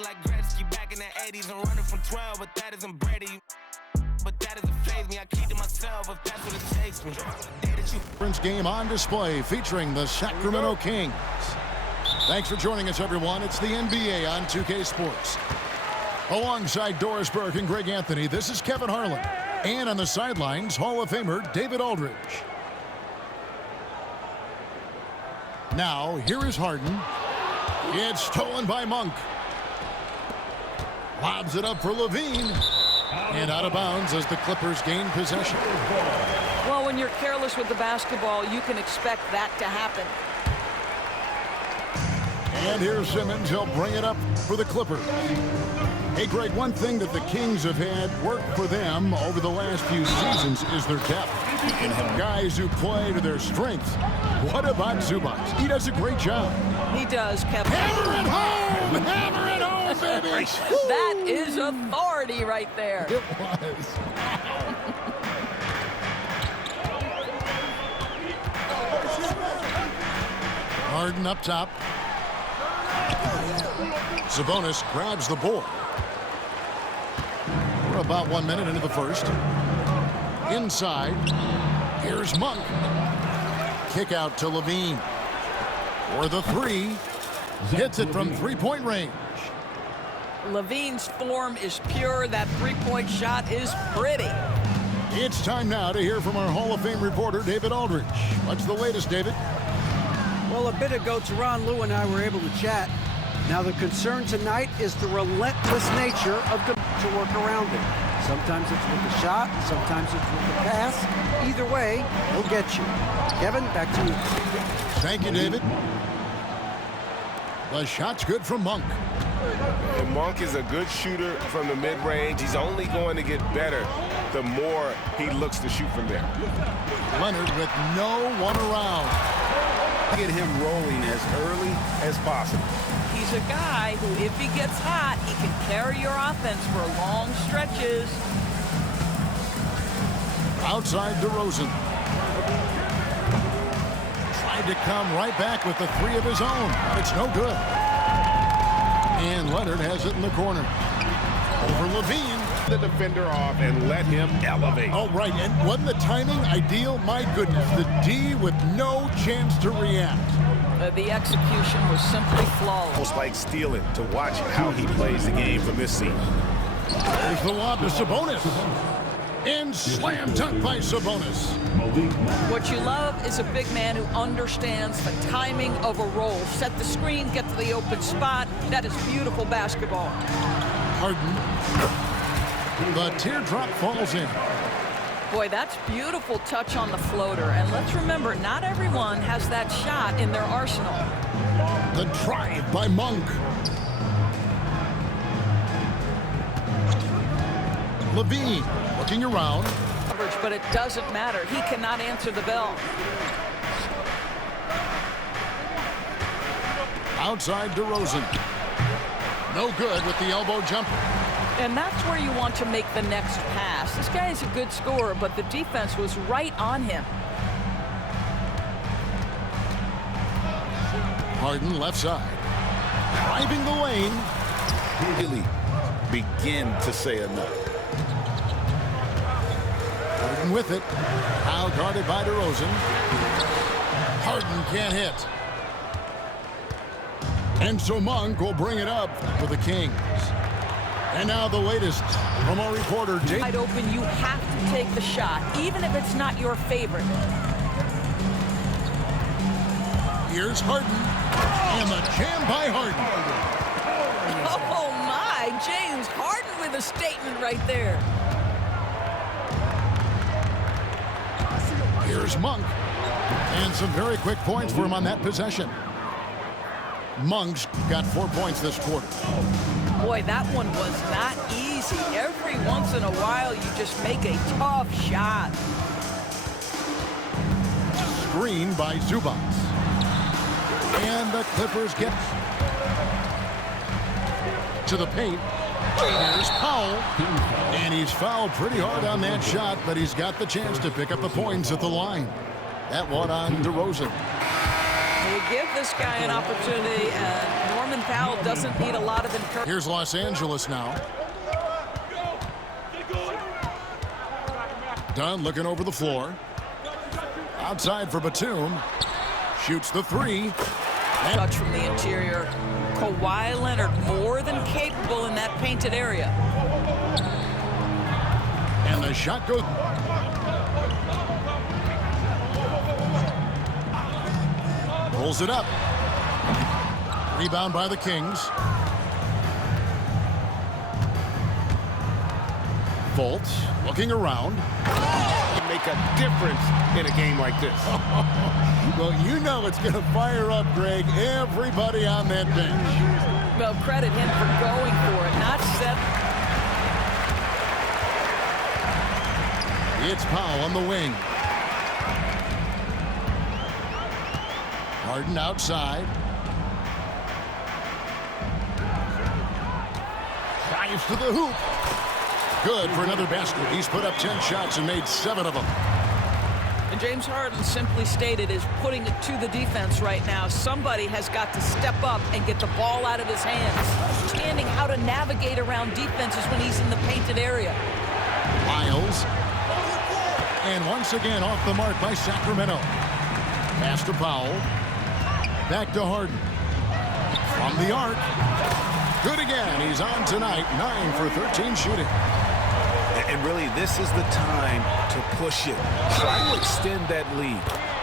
look like Gretzky back in the 80s. I'm running from 12, but that isn't Brady. But that doesn't faze me. I keep to myself if that's what it takes me. Conference game on display featuring the Sacramento Kings. Thanks for joining us, everyone. It's the NBA on 2K Sports. Alongside Doris Burke and Greg Anthony, this is Kevin Harlan. And on the sidelines, Hall of Famer David Aldridge. Now, here is Harden. It's stolen by Monk. Lobs it up for Levine. And out of bounds as the Clippers gain possession. Well, when you're careless with the basketball, you can expect that to happen. And here's Simmons. He'll bring it up for the Clippers. Hey, Greg, one thing that the Kings have had work for them over the last few seasons is their depth. And guys who play to their strengths. What about Zubac? He does a great job. He does, Kevin. Hammer it home! Hammer it home, baby! That is authority right there. It was. Harden up top. Sabonis grabs the board. We're about 1 minute into the first. Inside, here's Monk. Kick out to Levine. For the three. Hits it from three-point range. Levine's form is pure. That three-point shot is pretty. It's time now to hear from our Hall of Fame reporter, David Aldridge. What's the latest, David? Well, a bit ago, Teron Lou and I were able to chat. Now, the concern tonight is the relentless nature of the to work around it. Sometimes it's with the shot, sometimes it's with the pass. Either way, he'll get you. Kevin, back to you. Thank you, David. The shot's good from Monk. And Monk is a good shooter from the mid-range. He's only going to get better the more he looks to shoot from there. Leonard with no one around. Get him rolling as early as possible. He's a guy who, if he gets hot, he can carry your offense for long stretches. Outside DeRozan. Tried to come right back with the three of his own. It's no good. And Leonard has it in the corner. Over Levine. The defender off and let him elevate. Oh, right. And wasn't the timing ideal? My goodness. The D with no chance to react. The execution was simply flawless. Almost like stealing to watch how he plays the game from this seat. There's the lob to Sabonis. And slam dunk by Sabonis. What you love is a big man who understands the timing of a roll. Set the screen, get to the open spot. That is beautiful basketball. Harden. The teardrop falls in. Boy, that's beautiful touch on the floater. And let's remember, not everyone has that shot in their arsenal. The drive by Monk. Levine looking around. But it doesn't matter. He cannot answer the bell. Outside DeRozan. No good with the elbow jumper. And that's where you want to make the next pass. This guy is a good scorer, but the defense was right on him. Harden left side. Driving the lane. Really begin to say enough. Harden with it. Now guarded by DeRozan. Harden can't hit. And so Monk will bring it up for the Kings. And now the latest from our reporter, Dave. Wide open, you have to take the shot, even if it's not your favorite. Here's Harden. And the jam by Harden. Oh, my. James Harden with a statement right there. Here's Monk. And some very quick points for him on that possession. Monk's got 4 points this quarter. Boy, that one was not easy. Every once in a while, you just make a tough shot. Screen by Zubac. And the Clippers get to the paint. Here's Powell. And he's fouled pretty hard on that shot, but he's got the chance to pick up the points at the line. That one on DeRozan. They give this guy an opportunity, and Norman Powell doesn't need a lot of encouragement. Here's Los Angeles now. Dunn looking over the floor. Outside for Batum. Shoots the three. Touch from the interior. Kawhi Leonard more than capable in that painted area. And the shot goes. Pulls it up. Rebound by the Kings. Fultz looking around. Can make a difference in a game like this. Well, you know it's going to fire up, Greg, everybody on that bench. Well, credit him for going for it, not set. It's Powell on the wing. Harden outside. Drives to the hoop. Good for another basket. He's put up 10 shots and made 7 of them. And James Harden simply stated is putting it to the defense right now. Somebody has got to step up and get the ball out of his hands. Understanding how to navigate around defenses when he's in the painted area. Miles. And once again off the mark by Sacramento. Pass to Powell. Back to Harden. From the arc. Good again. He's on tonight. 9 for 13 shooting. And really, this is the time to push it. Try to extend that lead.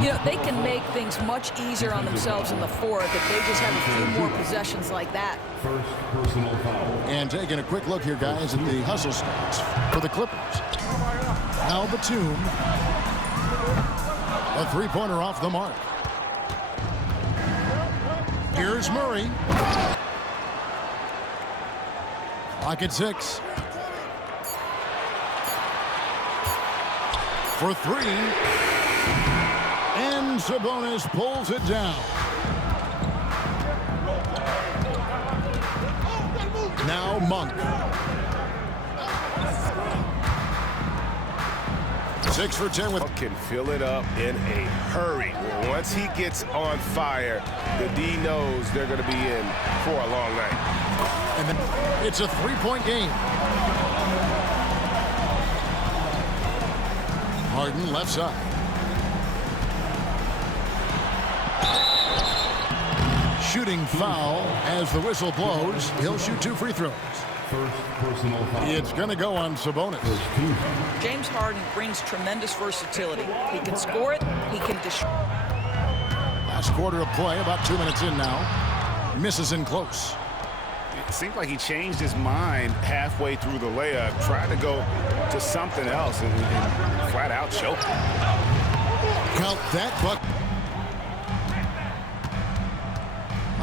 You know, they can make things much easier on themselves in the fourth if they just have a few more possessions like that. First personal foul. And taking a quick look here, guys, at the hustle stats for the Clippers. Now Batum. A three-pointer off the mark. Here's Murray. Clock at 6. For 3. And Sabonis pulls it down. Now Monk. 6 for 10 with. Can fill it up in a hurry. Once he gets on fire, the D knows they're going to be in for a long night. And then it's a three-point game. Harden left side. Shooting foul as the whistle blows. He'll shoot 2 free throws. First personal foul. It's going to go on Sabonis. James Harden brings tremendous versatility. He can score it. He can destroy. Last quarter of play, about 2 minutes in now. Misses in close. It seemed like he changed his mind halfway through the layup, tried to go to something else, and flat out choked. Count that buck.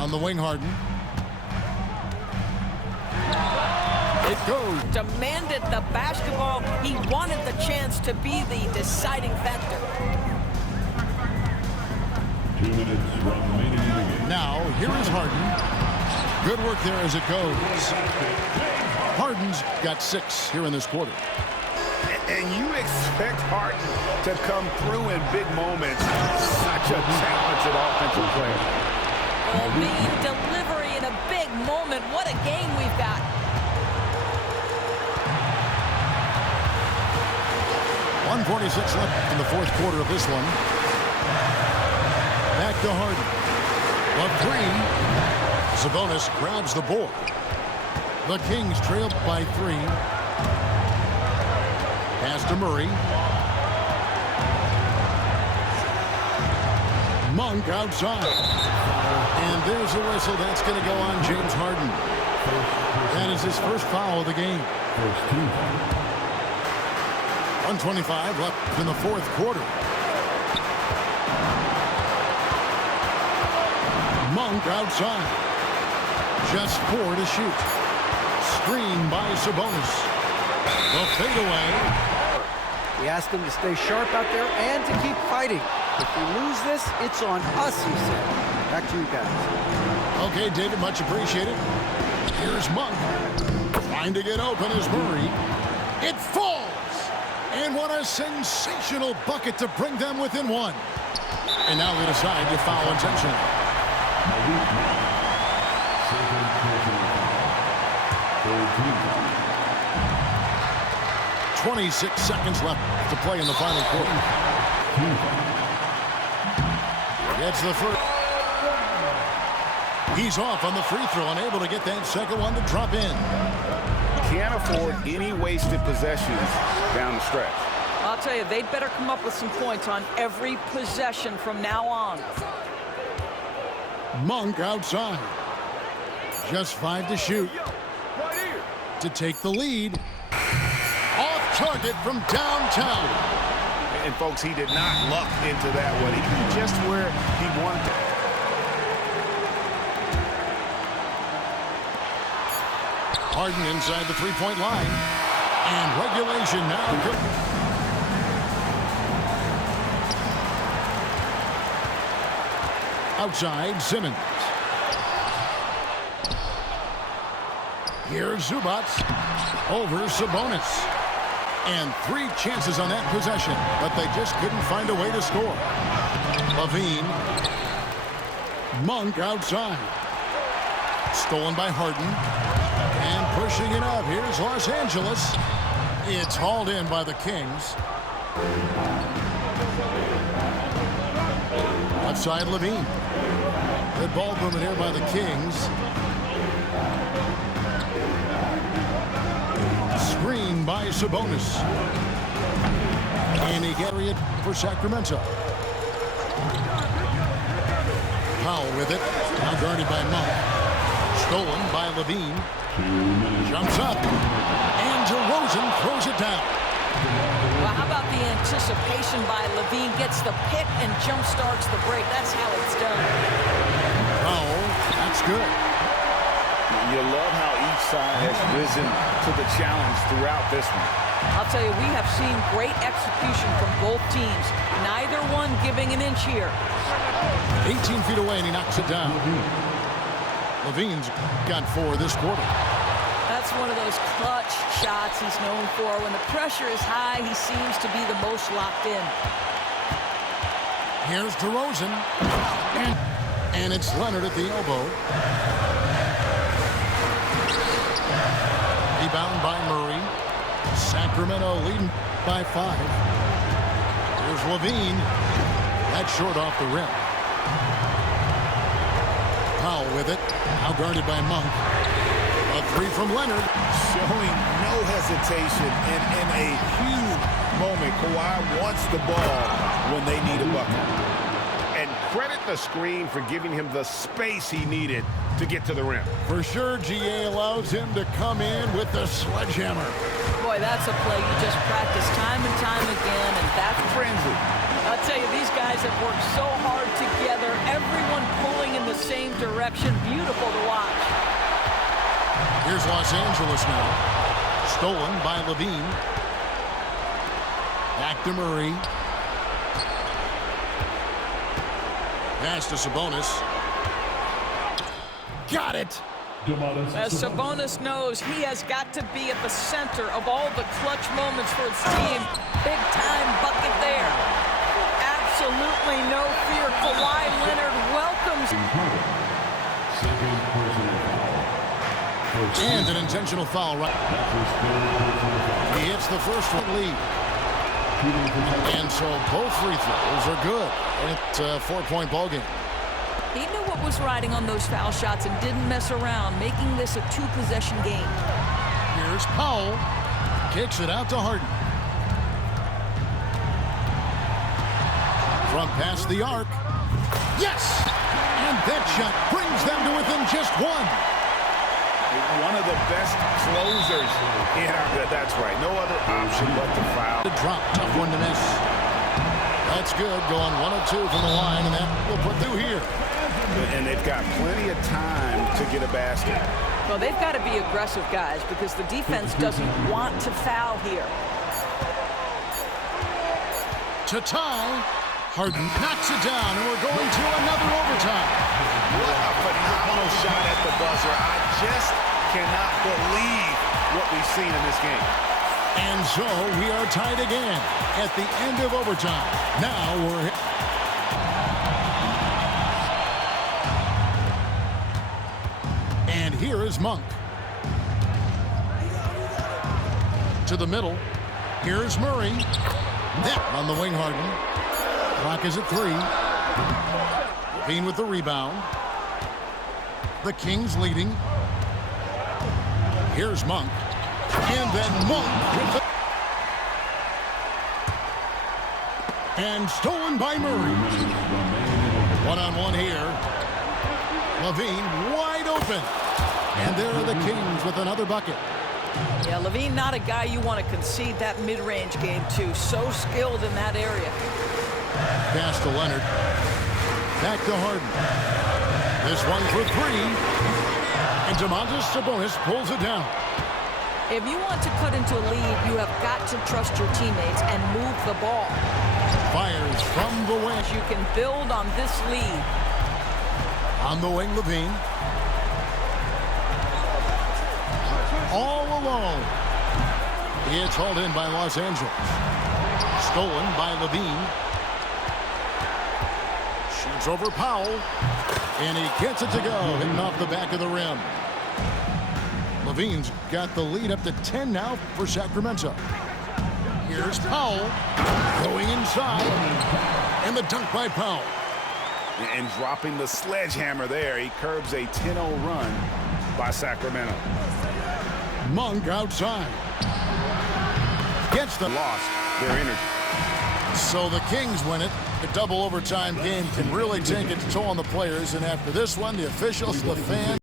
On the wing, Harden. It goes. Demanded the basketball. He wanted the chance to be the deciding factor. 2 minutes remaining in the game. Now, here is Harden. Good work there as it goes. Harden's got 6 here in this quarter. And you expect Harden to come through in big moments. Such a talented offensive player. Well, being delivery in a big moment. What a game we've got. .146 left in the fourth quarter of this one. Back to Harden. A 3. Sabonis grabs the board. The Kings trailed by 3. Pass to Murray. Monk outside. And there's a whistle. That's going to go on James Harden. That is his first foul of the game. 1:25 left in the fourth quarter. Monk outside. Just 4 to shoot. Screen by Sabonis. The fadeaway. We asked him to stay sharp out there and to keep fighting. If we lose this, it's on us, he said. Back to you guys. Okay, David, much appreciated. Here's Monk. Trying to get open is Murray. It falls! And what a sensational bucket to bring them within 1. And now they decide to foul intentionally. Second personal foul. 26 seconds left to play in the final quarter. Gets the first. He's off on the free throw, unable to get that second one to drop in. Can't afford any wasted possessions down the stretch. I'll tell you, they'd better come up with some points on every possession from now on. Monk outside. Just 5 to shoot. To take the lead. Off target from downtown. And folks, he did not luck into that one. He just where he wanted it. Harden inside the three-point line. And regulation now. Outside, Simmons. Here's Zubac. Over Sabonis. And 3 chances on that possession, but they just couldn't find a way to score. Levine. Monk outside. Stolen by Harden. And pushing it up. Here's Los Angeles. It's hauled in by the Kings. Left side, Levine. Good ball movement here by the Kings. Screen by Sabonis. And he gets it for Sacramento. Powell with it. Now guarded by Monk. Stolen by Levine. Jumps up. And DeRozan throws it down. Well, how about the anticipation by Levine? Gets the pick and jump starts the break. That's how it's done. Powell, that's good. You love how each side has risen to the challenge throughout this one. I'll tell you, we have seen great execution from both teams. Neither one giving an inch here. 18 feet away, and he knocks it down. Levine's got 4 this quarter. That's one of those clutch shots he's known for. When the pressure is high, he seems to be the most locked in. Here's DeRozan. And it's Leonard at the elbow. Rebound by Murray. Sacramento leading by 5. Here's Levine. That's short off the rim. Powell with it. Now guarded by Monk. A 3 from Leonard. Showing no hesitation and in a huge moment. Kawhi wants the ball when they need a bucket. And credit the screen for giving him the space he needed to get to the rim. For sure, GA allows him to come in with the sledgehammer. Boy, that's a play you just practice time and time again, and that's Frenzy. I'll tell you, these guys have worked so hard together, everyone pulling in the same direction. Beautiful to watch. Here's Los Angeles now. Stolen by Levine. Back to Murray. Pass to Sabonis. Got it. As Sabonis knows, he has got to be at the center of all the clutch moments for his team. Big time bucket there. Absolutely no fear. Kawhi Leonard welcomes. Second personal foul. And an intentional foul. Right. He hits the first one lead. And so both free throws are good. It's a 4-point ball game. He knew what was riding on those foul shots and didn't mess around, making this a 2-possession game. Here's Powell. Kicks it out to Harden. From past the arc. Yes! And that shot brings them to within just 1. One of the best closers. Yeah, that's right. No other option but to foul. The drop, tough one to miss. That's good, going 1 of 2 from the line, and that will put through here. And they've got plenty of time to get a basket. Well, they've got to be aggressive, guys, because the defense doesn't want to foul here. To tie, Harden knocks it down, and we're going to another overtime. What a phenomenal shot at the buzzer. I just cannot believe what we've seen in this game. And so we are tied again at the end of overtime. Now we're... Here's Monk. To the middle. Here's Murray. Net on the wing, Harden. Clock is at 3. Levine with the rebound. The Kings leading. Here's Monk. And then Monk with the... And stolen by Murray. One-on-one here. Levine wide open. And there are the Kings with another bucket. Yeah, Levine not a guy you want to concede that mid-range game to. So skilled in that area. Pass to Leonard. Back to Harden. This one for 3. And Domantas Sabonis pulls it down. If you want to cut into a lead, you have got to trust your teammates and move the ball. Fires from the wing. You can build on this lead. On the wing, Levine. All alone. It's hauled in by Los Angeles. Stolen by Levine. Shoots over Powell. And he gets it to go, hitting off the back of the rim. Levine's got the lead up to 10 now for Sacramento. Here's Powell going inside. And the dunk by Powell. And dropping the sledgehammer there, he curbs a 10-0 run by Sacramento. Monk outside. Gets the Lost their energy. So the Kings win it. The double overtime game can really take its toll on the players. And after this one, the officials, the fans.